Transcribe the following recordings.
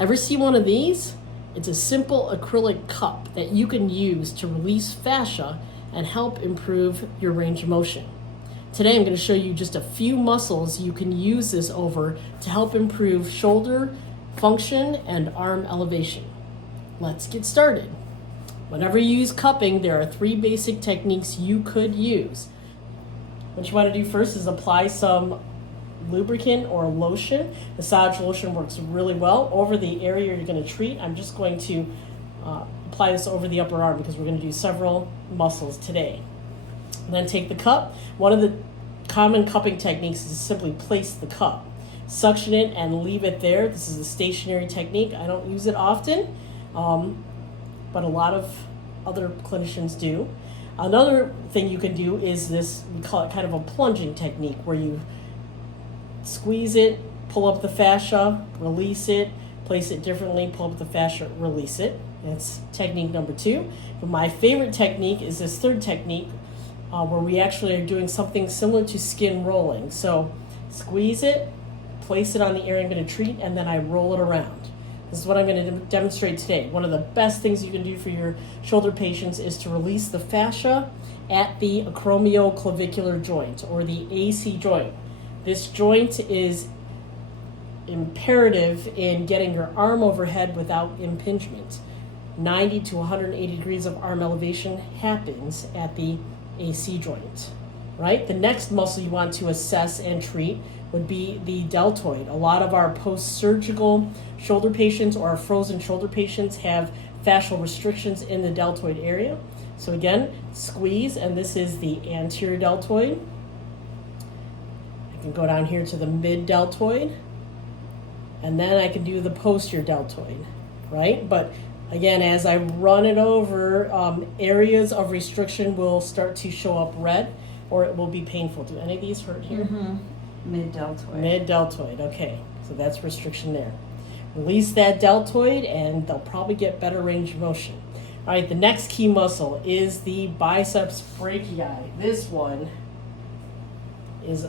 Ever see one of these? It's a simple acrylic cup that you can use to release fascia and help improve your range of motion. Today I'm going to show you just a few muscles you can use this over to help improve shoulder function and arm elevation. Let's get started. Whenever you use cupping, there are 3 basic techniques you could use. What you want to do first is apply some lubricant or lotion. Massage lotion works really well over the area you're going to treat. I'm just going to apply this over the upper arm because we're going to do several muscles today. And then take the cup. One of the common cupping techniques is to simply place the cup, suction it, and leave it there. This is a stationary technique. I don't use it often, but a lot of other clinicians do. Another thing you can do is this, we call it kind of a plunging technique, where you squeeze it, pull up the fascia, release it, place it differently, pull up the fascia, release it. That's technique number 2. But my favorite technique is this third technique, where we actually are doing something similar to skin rolling. So squeeze it, place it on the area I'm going to treat, and then I roll it around. This is what I'm going to demonstrate today. One of the best things you can do for your shoulder patients is to release the fascia at the acromio-clavicular joint, or the AC joint. This joint is imperative in getting your arm overhead without impingement. 90 to 180 degrees of arm elevation happens at the AC joint, right? The next muscle you want to assess and treat would be the deltoid. A lot of our post-surgical shoulder patients or our frozen shoulder patients have fascial restrictions in the deltoid area. So again, squeeze, and this is the anterior deltoid. I can go down here to the mid-deltoid, and then I can do the posterior deltoid, right? But again, as I run it over, areas of restriction will start to show up red, or it will be painful. Do any of these hurt here? Mm-hmm. Mid-deltoid. Mid-deltoid, okay. So that's restriction there. Release that deltoid, and they'll probably get better range of motion. All right, the next key muscle is the biceps brachii. This one is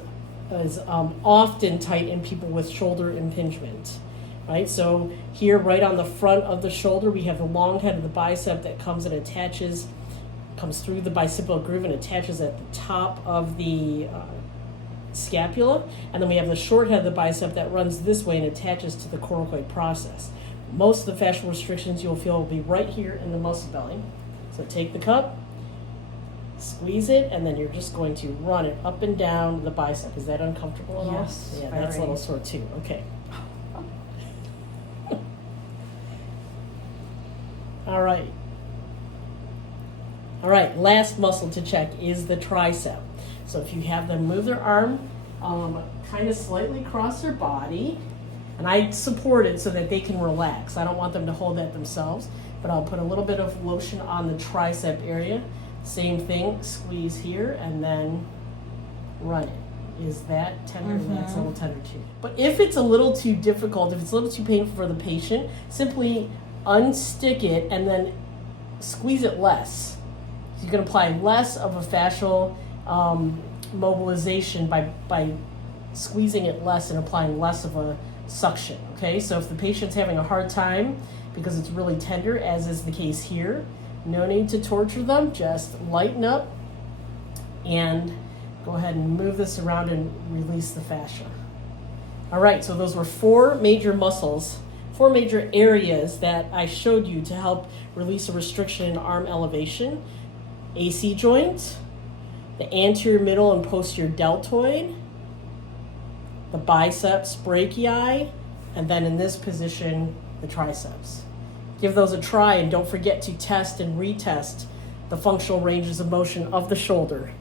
often tight in people with shoulder impingement. Right, so here right on the front of the shoulder, we have the long head of the bicep that comes and attaches, comes through the bicipital groove and attaches at the top of the scapula. And then we have the short head of the bicep that runs this way and attaches to the coracoid process. Most of the fascial restrictions you'll feel will be right here in the muscle belly. So take the cup, squeeze it, and then you're just going to run it up and down the bicep. Is that uncomfortable at all? Yes. Yeah, that's a little sore too. Okay. All right, last muscle to check is the tricep. So if you have them move their arm kind of slightly across their body, and I support it so that they can relax. I don't want them to hold that themselves, but I'll put a little bit of lotion on the tricep area. Same thing, squeeze here and then run it. Is that tender? Mm-hmm. That's a little tender too. But if it's a little too difficult, if it's a little too painful for the patient, simply unstick it and then squeeze it less. So you can apply less of a fascial mobilization by squeezing it less and applying less of a suction. Okay, so if the patient's having a hard time because it's really tender, as is the case here, no need to torture them. Just lighten up and go ahead and move this around and release the fascia. All right, so those were 4 major muscles, 4 major areas that I showed you to help release a restriction in arm elevation. AC joint, the anterior, middle, and posterior deltoid, the biceps brachii, and then in this position, the triceps. Give those a try, and don't forget to test and retest the functional ranges of motion of the shoulder.